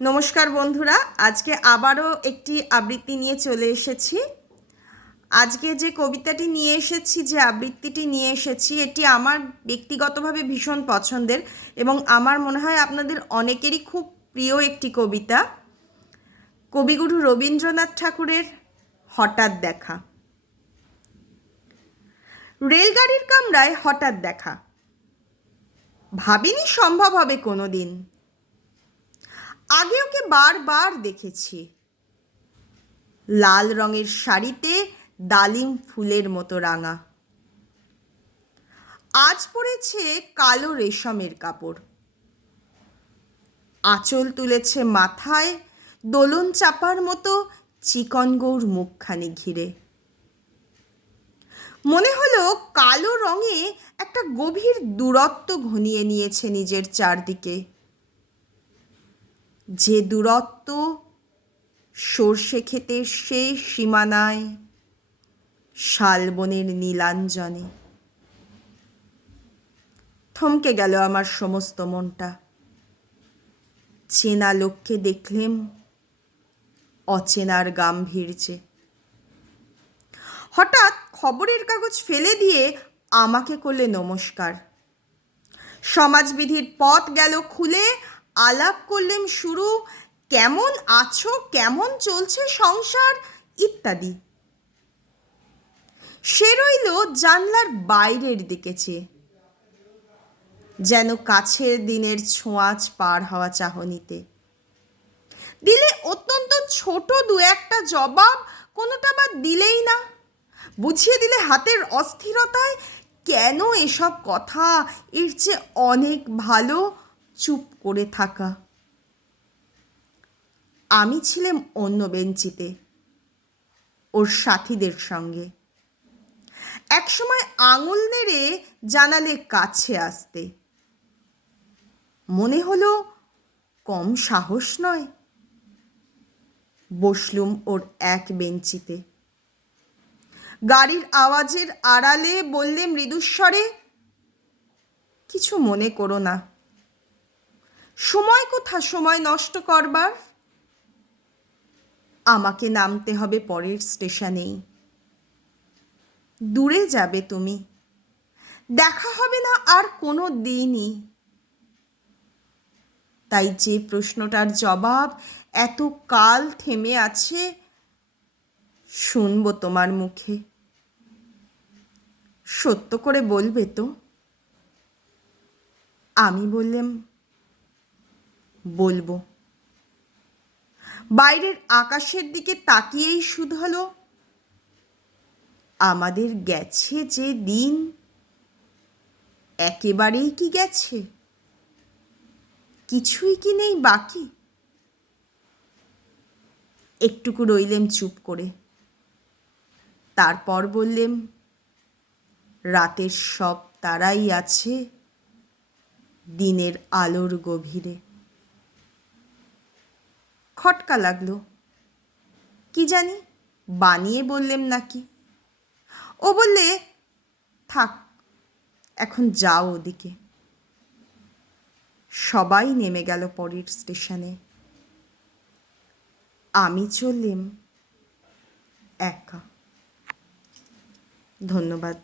নমস্কার বন্ধুরা, আজকে আবারও একটি আবৃত্তি নিয়ে চলে এসেছি। আজকে যে কবিতাটি নিয়ে এসেছি, যে আবৃত্তিটি নিয়ে এসেছি, এটি আমার ব্যক্তিগতভাবে ভীষণ পছন্দের এবং আমার মনে হয় আপনাদের অনেকেরই খুব প্রিয় একটি কবিতা। কবিগুরু রবীন্দ্রনাথ ঠাকুরের হঠাৎ দেখা। রেলগাড়ির কামরায় হঠাৎ দেখা, ভাবিনি সম্ভব হবে কোনো দিন। আগে ওকে বারবার দেখেছি, লাল রঙের শাড়িতে ডালিম ফুলের মতো রাঙা। আজ পরেছে কালো রেশমের কাপড়, আঁচল তুলেছে মাথায় দোলন চাপার মতো চিকন গৌর মুখখানি ঘিরে। মনে হলো কালো রঙে একটা গভীর দূরত্ব ঘনিয়ে নিয়েছে নিজের চারদিকে, যে দূরত্ব সর্ষে ক্ষেতের শেষ সীমানায়, শালবনের নীলাঞ্জনে। থমকে গেল আমার সমস্ত মনটা। চেনা লোককে দেখলেম অচেনার গাম্ভীর্যে। হঠাৎ খবরের কাগজ ফেলে দিয়ে আমাকে করলে নমস্কার। সমাজবিধির পথ গেল খুলে, আলাপ করলেম শুরু, কেমন আছো, কেমন চলছে সংসার ইত্যাদি। সে রইল জানলার বাইরের দিকে চেয়ে, যেন কাছের দিনের ছোঁয়াচ পার হওয়া চাহনিতে। দিলে অত্যন্ত ছোট দু একটা জবাব, কোনোটা বা দিলেই না। বুঝিয়ে দিলে হাতের অস্থিরতায়, কেন এসব কথা, এর চেয়ে অনেক ভালো চুপ করে থাকা। আমি ছিলাম অন্য বেঞ্চিতে ওর সাথীদের সঙ্গে। একসময় আঙুল নেড়ে জানালে কাছে আসতে, মনে হলো কম সাহস নয়। বসলুম ওর এক বেঞ্চিতে। গাড়ির আওয়াজের আড়ালে বললে মৃদুস্বরে, কিছু মনে করো না। সময় কোথা সময় নষ্ট করবার? আমাকে নামতে হবে পরের স্টেশনেই। দূরে যাবে তুমি, দেখা হবে না আর কোনো দিনই। তাই যে প্রশ্নটার জবাব এত কাল থেমে আছে, শুনবো তোমার মুখে। সত্য করে বলবে তো? আমি বললাম, বলবো। বাইরের আকাশের দিকে তাকিয়েই শুধালো, আমাদের গেছে যে দিন, একেবারেই কি গেছে? কিছুই কি নেই বাকি? একটুকু রইলেম চুপ করে। তারপর বললেম, রাতের সব তারাই আছে দিনের আলোর গভীরে। খটকা লাগলো, কি জানি বানিয়ে বললেম নাকি। ও বললে, থাক, এখন যাও ওদিকে। সবাই নেমে গেল পরের স্টেশনে। আমি চললেম একা। ধন্যবাদ।